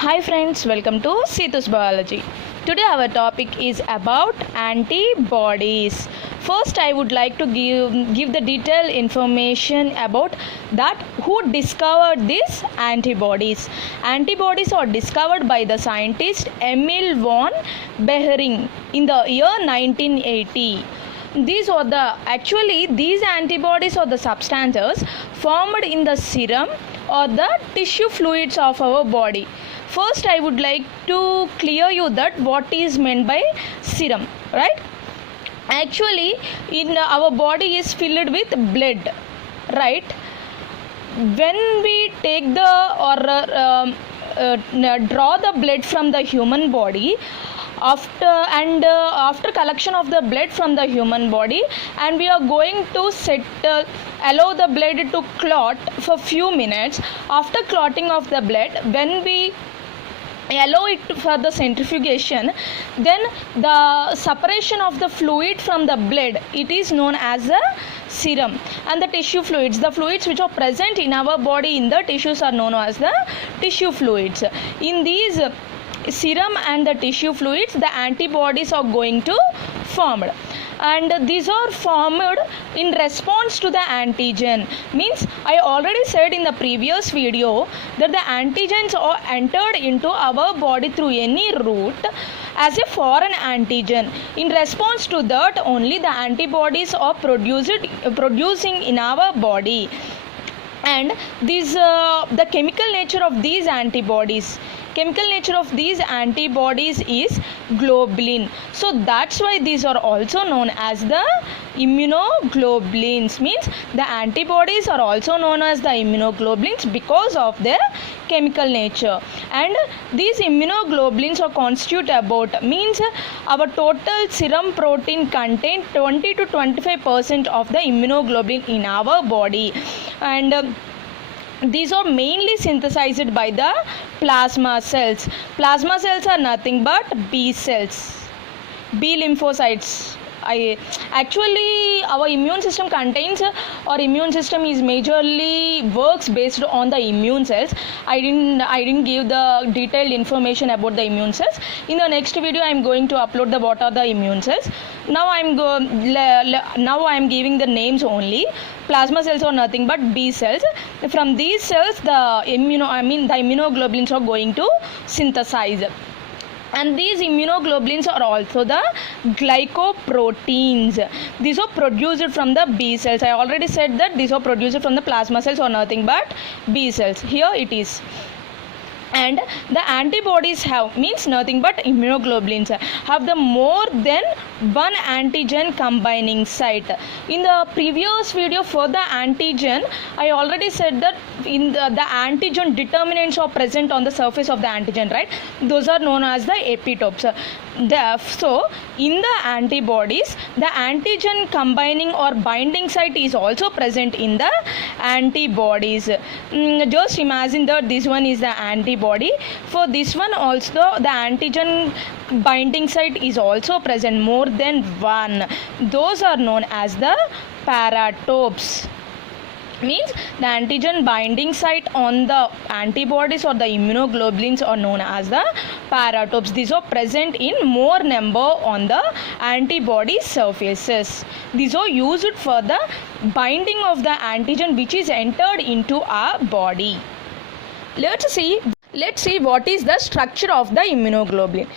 Hi friends, welcome to Seethu's Biology. Today our topic is about antibodies. First I would like to give the detailed information about that who discovered these antibodies. Antibodies are discovered by the scientist Emil von Behring in the year 1980. These antibodies are the substances formed in the serum or the tissue fluids of our body. First I would like to clear you that what is meant by serum, right? Actually in our body is filled with blood, right? When we take draw the blood from the human body, after collection of the blood from the human body, and we are going to allow the blood to clot for few minutes. After clotting of the blood, when we allow it for the centrifugation, then the separation of the fluid from the blood, it is known as the serum. And the tissue fluids, the fluids which are present in our body in the tissues, are known as the tissue fluids. In these serum and the tissue fluids, the antibodies are going to formed, and these are formed in response to the antigen. Means I already said in the previous video that the antigens are entered into our body through any route as a foreign antigen. In response to that only the antibodies are producing in our body. And these the chemical nature of these antibodies is globulin. So that's why these are also known as the immunoglobulins. Means the antibodies are also known as the immunoglobulins because of their chemical nature. And these immunoglobulins are constitute about, means our total serum protein contain 20 to 25% of the immunoglobulin in our body. And these are mainly synthesized by the plasma cells. Plasma cells are nothing but B cells, B lymphocytes. Actually our immune system is majorly works based on the immune cells. I didn't give the detailed information about the immune cells. In the next video I am going to upload the what are the immune cells. Now I am giving the names only. Plasma cells are nothing but B cells. From these cells the immunoglobulins are going to synthesize. And these immunoglobulins are also the glycoproteins. These are produced from the B cells. I already said that these are produced from the plasma cells or nothing but B cells. Here it is. And the antibodies have, means nothing but immunoglobulins, have the more than one antigen combining site. In the previous video for the antigen, I already said that in the antigen determinants are present on the surface of the antigen, right? Those are known as the epitopes. So in the antibodies, the antigen combining or binding site is also present in the antibodies. Just imagine that this one is the antibody. For this one also the antigen binding site is also present, more than one. Those are known as the paratopes. Means the antigen binding site on the antibodies or the immunoglobulins are known as the paratopes. These are present in more number on the antibody surfaces. These are used for the binding of the antigen which is entered into our body. Let's see what is the structure of the immunoglobulin.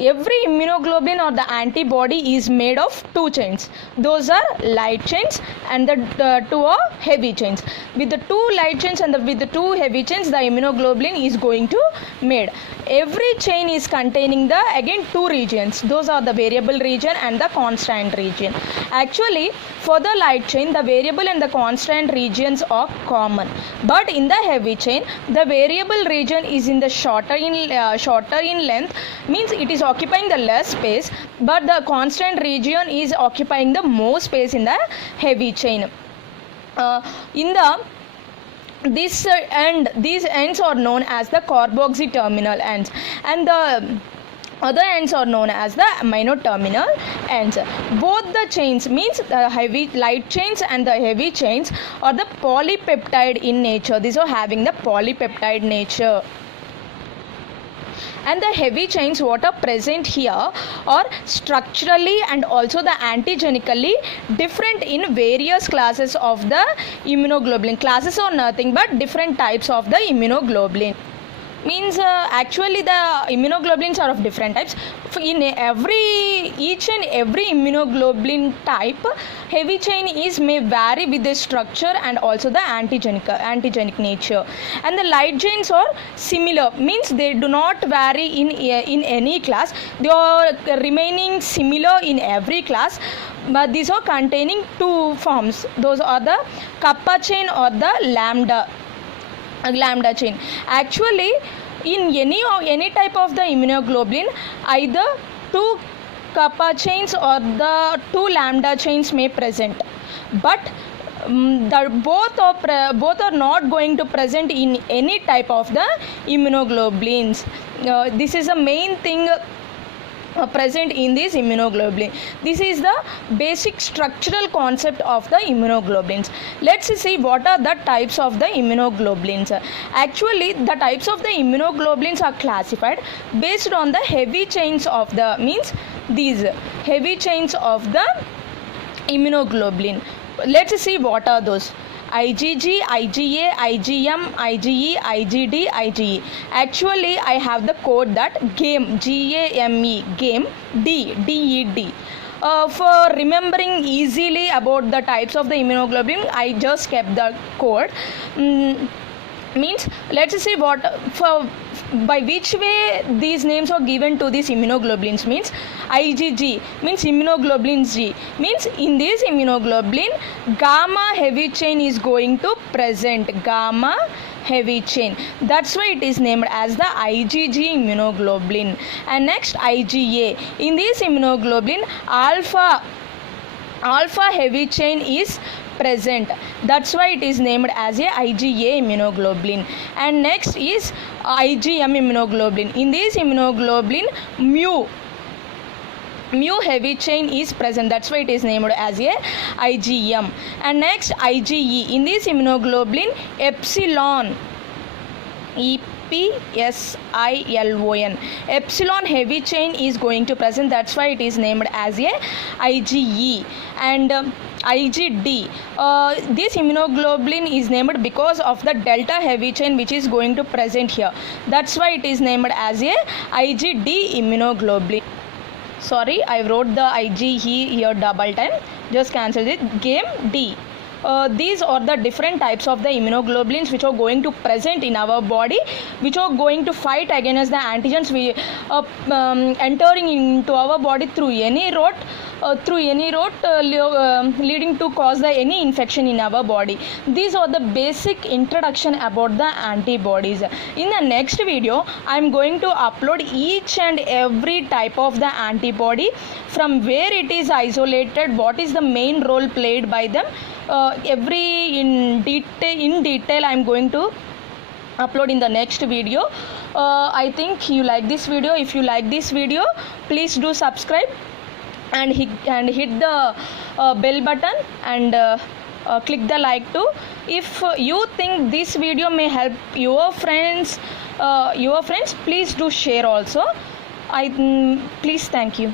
Every immunoglobulin or the antibody is made of two chains. Those are light chains and the two are heavy chains. With the two light chains and with the two heavy chains, the immunoglobulin is going to made. Every chain is containing the again two regions. Those are the variable region and the constant region. Actually for the light chain the variable and the constant regions are common, but in the heavy chain the variable region is in the shorter in length, means it is occupying the less space, but the constant region is occupying the more space in the heavy chain. These ends are known as the carboxy terminal ends, and the other ends are known as the amino terminal ends. Both the chains, means the heavy light chains and the heavy chains, are the polypeptide in nature. These are having the polypeptide nature. and the heavy chains what are present here are structurally and also the antigenically different in various classes of the immunoglobulin. Classes are nothing but different types of the immunoglobulin. Means actually the immunoglobulins are of different types. In each and every immunoglobulin type, heavy chain is may vary with the structure and also the antigenic nature, and the light chains are similar, means they do not vary in any class, they are remaining similar in every class, but these are containing two forms. Those are the kappa chain or the lambda chain. Actually in any type of the immunoglobulin, either two kappa chains or the two lambda chains may present, but both are not going to present in any type of the immunoglobulins. This is the main thing present in this immunoglobulin. This is the basic structural concept of the immunoglobulins. Let's see what are the types of the immunoglobulins. Actually the types of the immunoglobulins are classified based on the heavy chains of the, means these heavy chains of the immunoglobulin. Let's see what are those. IgG, IgA, IgM, IgE, IgD, IgE. Actually I have the code that GAME, GAME, GAME, D, DED. For remembering easily about the types of the immunoglobulin, I just kept the code. Means let's see what by which way these names are given to these immunoglobulins. Means IgG means immunoglobulin G, means in this immunoglobulin gamma heavy chain is going to present, gamma heavy chain, that's why it is named as the IgG immunoglobulin. And next IgA, in this immunoglobulin alpha heavy chain is present, that's why it is named as a IgA immunoglobulin. And next is IgM immunoglobulin. In this immunoglobulin mu heavy chain is present, that's why it is named as a IgM. And next IgE, in this immunoglobulin epsilon, EPSILON, epsilon heavy chain is going to present, that's why it is named as a IgE. And IgD, this immunoglobulin is named because of the delta heavy chain which is going to present here, that's why it is named as a IgD immunoglobulin. Sorry, I wrote the IgE here double time, just cancel it. GAME D. These are the different types of the immunoglobulins which are going to present in our body, which are going to fight against the antigens entering into our body through any route, leading to cause any infection in our body. These are the basic introduction about the antibodies. In the next video I am going to upload each and every type of the antibody, from where it is isolated, what is the main role played by them, every in detail I am going to upload in the next video. I think you like this video. If you like this video, please do subscribe and hit the bell button and click the like too. If you think this video may help your friends, please do share also. Please, thank you.